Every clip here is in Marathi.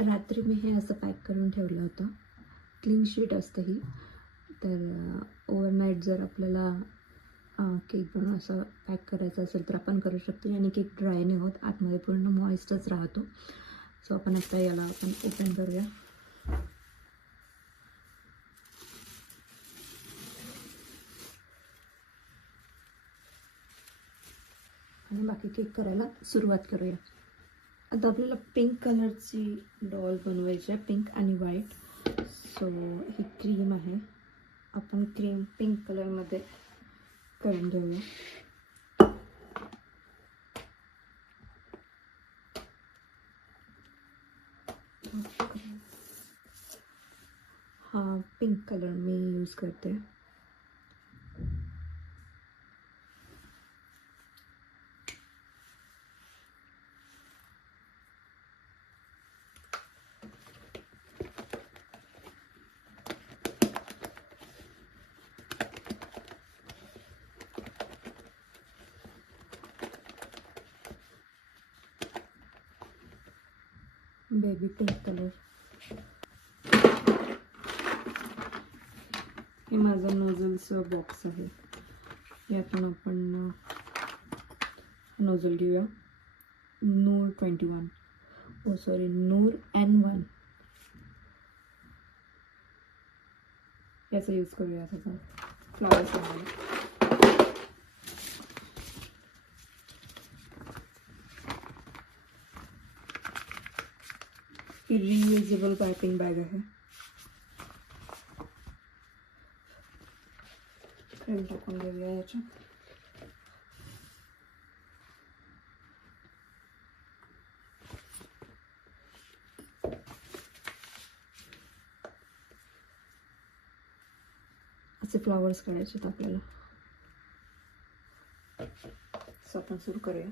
रात्री मी हे असं पॅक करून ठेवलं होतं. क्लीन शीट असतं ही. तर ओव्हरनाईट जर आपल्याला केक बनवून असं पॅक करायचं असेल तर आपण करू शकतो. आणि केक ड्राय नाही होत, आतमध्ये पूर्ण मॉइस्टच राहतो. सो आपण आता याला आपण ओपन करूया. आणि बाकी केक करायला सुरुवात करूया. आता आपल्याला पिंक कलरची डॉल बनवायची आहे, पिंक आणि व्हाईट. सो ही क्रीम आहे, आपण क्रीम पिंक कलरमध्ये करून घेऊया. हा पिंक कलर मी यूज करते. Baby pink colour. हे माझं नोझल्सचं बॉक्स आहे. यातून आपण नोझल घेऊया. नूर 21, ओ सॉरी नूर N1 याचा यूज करूया त्याचा फ्लावर्स बनवायला. ही रियुजेबल पायपिंग बॅग आहे. क्रीम टाकून घेऊया याच्यात. असे फ्लावर्स काढायचे आहेत आपल्याला. सो आपण सुरू करूया.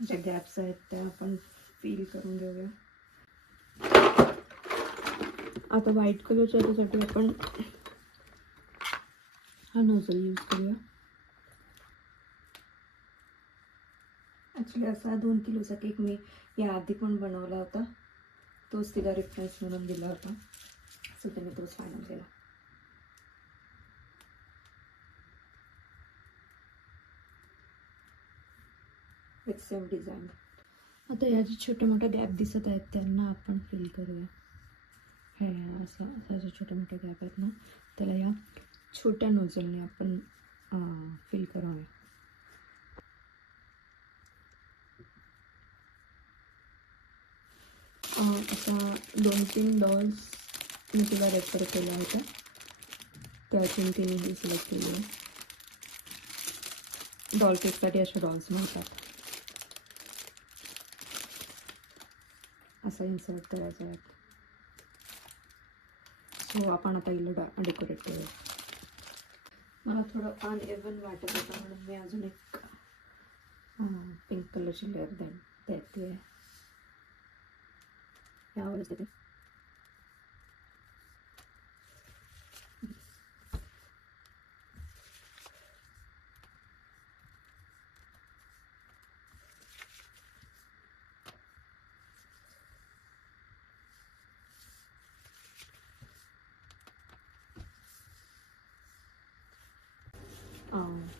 ज्या गॅप्स आहेत त्या आपण फील करून घेऊया. आता व्हाईट कलरच्या याच्यासाठी आपण हा नोझल यूज करूया. ॲक्च्युली असा 2 किलोचा केक मी या आधी पण बनवला होता, तोच तिला रेफरन्स म्हणून दिला होता. सो त्याने तोच फायनल केला. With same design. आता या जे छोटे मोठे गॅप दिसत आहेत त्यांना आपण फिल करूया. हे असं जे छोटे मोठे गॅप आहेत ना, त्याला या छोट्या नोझलने आपण फिल करूया. आता 2-3 डॉल्स मी तिला रेफर केल्या होत्या, त्यातून तिने ही सिलेक्ट केली आहे. डॉल केकसाठी अशा डॉल्स मिळतात. असं इन्सर्ट करायचं आहे. सो आपण आता हिला डेकोरेट करूया. मला थोडं अनइव्हन वाटत होतं म्हणून मी अजून एक पिंक कलरची लेअर देते. यावरच देते.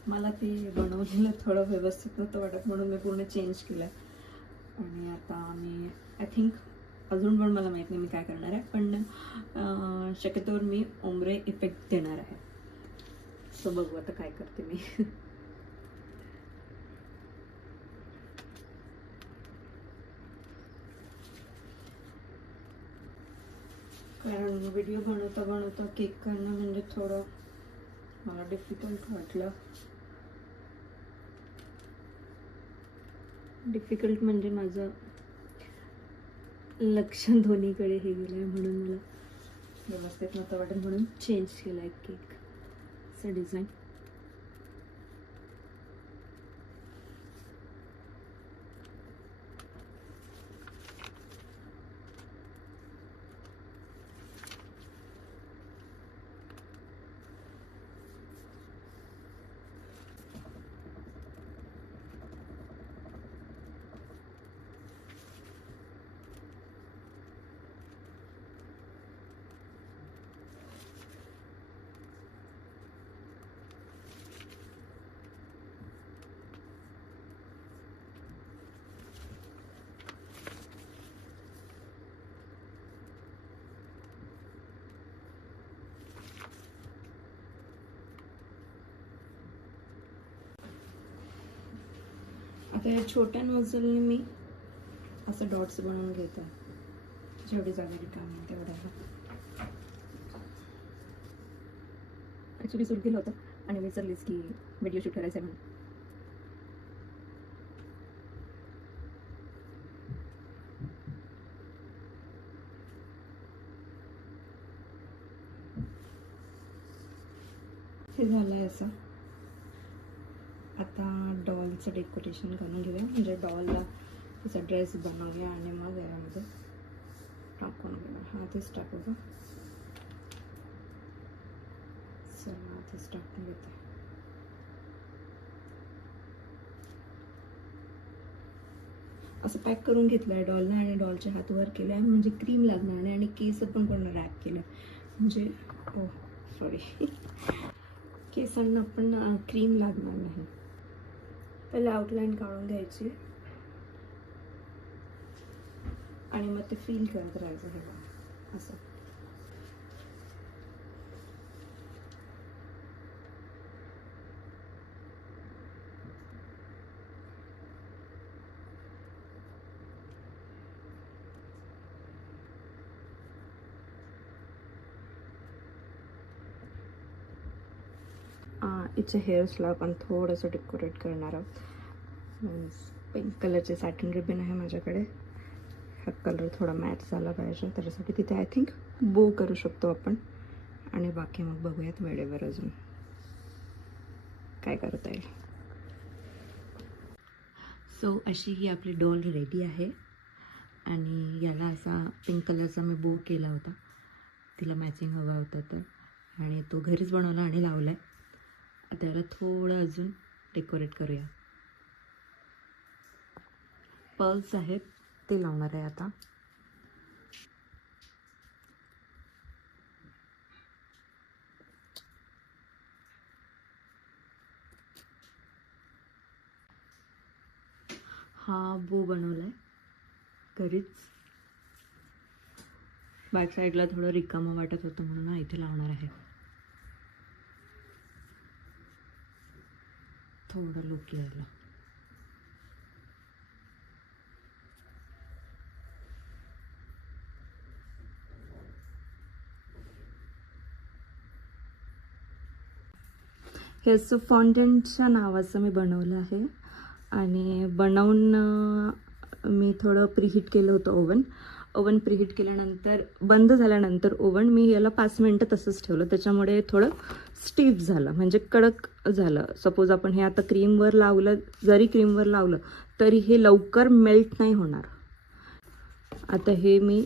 मला ते बनवलेलं थोडं व्यवस्थित नव्हतं वाटत म्हणून मी पूर्ण चेंज केलं. आणि आता मी आय थिंक अजून पण मला माहीत नाही मी काय करणार आहे, पण शक्यतोवर मी ओम्ब्रे इफेक्ट देणार आहे. सो बघू आता काय करते मी. कारण व्हिडिओ बनवता बनवता केक करणं म्हणजे थोडं मला डिफिकल्ट वाटलं. डिफिकल्ट म्हणजे माझं लक्ष दोन्हीकडे हे गेलं आहे, म्हणून मला व्यवस्थित नव्हतं वाटत, म्हणून चेंज केला आहे केकचं डिझाईन. आता या छोट्या नोझलने मी असं डॉट्स बनवून घेत आहे, जेवढी जागा रिकामी आहे तेवढ्याला. ॲक्च्युली सूट केलं होतं आणि विसरलीच की व्हिडिओ शूट करायचं आहे म्हणून. हे झालं आहे असं. आता डॉलचं डेकोरेशन करून घेऊया, म्हणजे डॉलला तिचा ड्रेस बनवूया आणि मग यामध्ये टाकून घेऊया. हा तेच टाकू का? चला तेच टाकून घेते. असं पॅक करून घेतलं आहे डॉलला आणि डॉलचे हात वर केले आहे, म्हणजे क्रीम लागणार नाही आणि केस पण पूर्ण रॅप केलं, म्हणजे ओ सॉरी केसांना पण क्रीम लागणार नाही. पहिले आउटलाईन काढून घ्यायची आणि मग ते फील करत राहायचं हे बघा असं. इथे हेअर्सला आपण थोडंसं डेकोरेट करणार आहोत. पिंक कलरचे सॅटिन रिबन आहे माझ्याकडे. हा कलर थोडा मॅच झाला पाहिजे, त्याच्यासाठी तिथे आय थिंक बो करू शकतो आपण. आणि बाकी मग बघूयात वेळेवर अजून काय करता येईल. सो अशी ही आपली डॉल रेडी आहे आणि याला असा पिंक कलरचा मी बो केला होता, तिला मॅचिंग हवा होता तर, आणि तो घरीच बनवला आणि लावला आहे. आता याला थोडं अजून डेकोरेट करूया. पर्ल्स आहेत ते लावणार आहे आता. हा बो बनवला आहे घरीच. बॅक साईडला थोडं रिकामं वाटत होतं म्हणून इथे लावणार आहे. थोडं लुक यायला. हे असं फॉन्डंटच्या नावाचं मी बनवलं आहे आणि बनवून मी थोडं प्रीहीट केलं होतं ओव्हन प्रीहीट केल्यानंतर बंद झाल्यानंतर ओव्हन मी याला 5 मिनटं तसंच ठेवलं, त्याच्यामुळे थोडं स्टीफ झालं, म्हणजे कडक झालं. सपोज आपण हे आता क्रीमवर लावलं, जरी क्रीमवर लावलं तरी हे लवकर मेल्ट नाही होणार. आता हे मी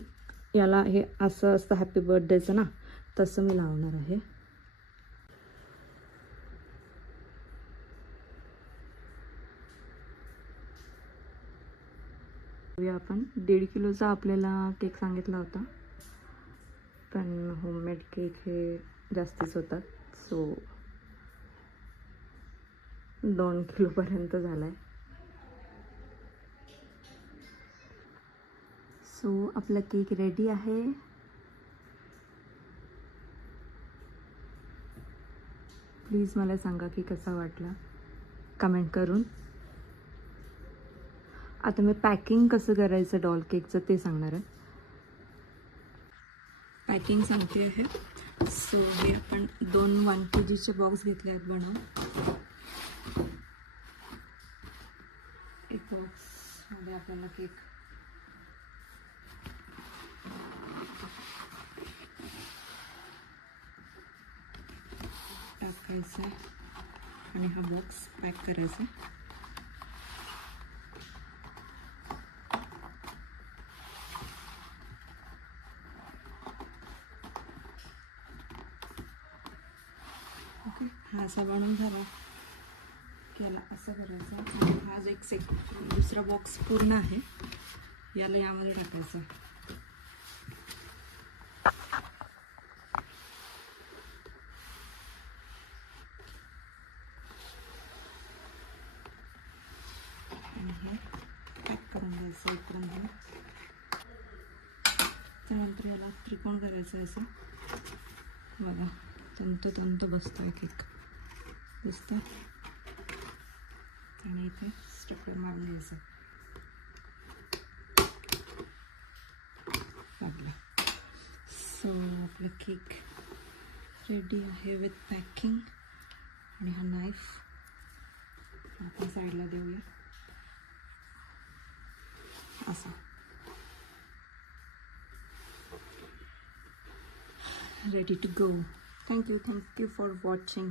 याला हे असं असतं हॅपी बर्थडेचं ना, तसं मी लावणार आहे. आपण 1.5 किलोचा आपल्याला केक सांगितला होता, पण होममेड केक हे जास्तीच होतात, सो 2 किलोपर्यंत झाला आहे. सो आपला केक रेडी आहे. प्लीज मला सांगा की कसा वाटला कमेंट करून. आता मी पॅकिंग कसं करायचं डॉल केकचं ते सांगणार आहे. पॅकिंग सांगते आहे. सो हे आपण 2 1 kg चे बॉक्स घेतले आहेत बनवून. एक बॉक्समध्ये आपल्याला केक टाकायचा आहे आणि हा बॉक्स पॅक करायचा. ओके, हा असा बनवून झाला की याला असं करायचं. हा जो एक दुसरा बॉक्स पूर्ण आहे याला यामध्ये टाकायचा. आणि हे पॅक करून द्यायचं इकडून. त्यानंतर याला त्रिकोण करायचं असं. बघा, तंतोतंत बसतोय केक, दिसतं. आणि इथे स्टफर मारून द्यायचं. लागलं. सो आपलं केक रेडी आहे विथ पॅकिंग. आणि हा नाईफ आपण साईडला देऊया असं. Ready to go. Thank you for watching.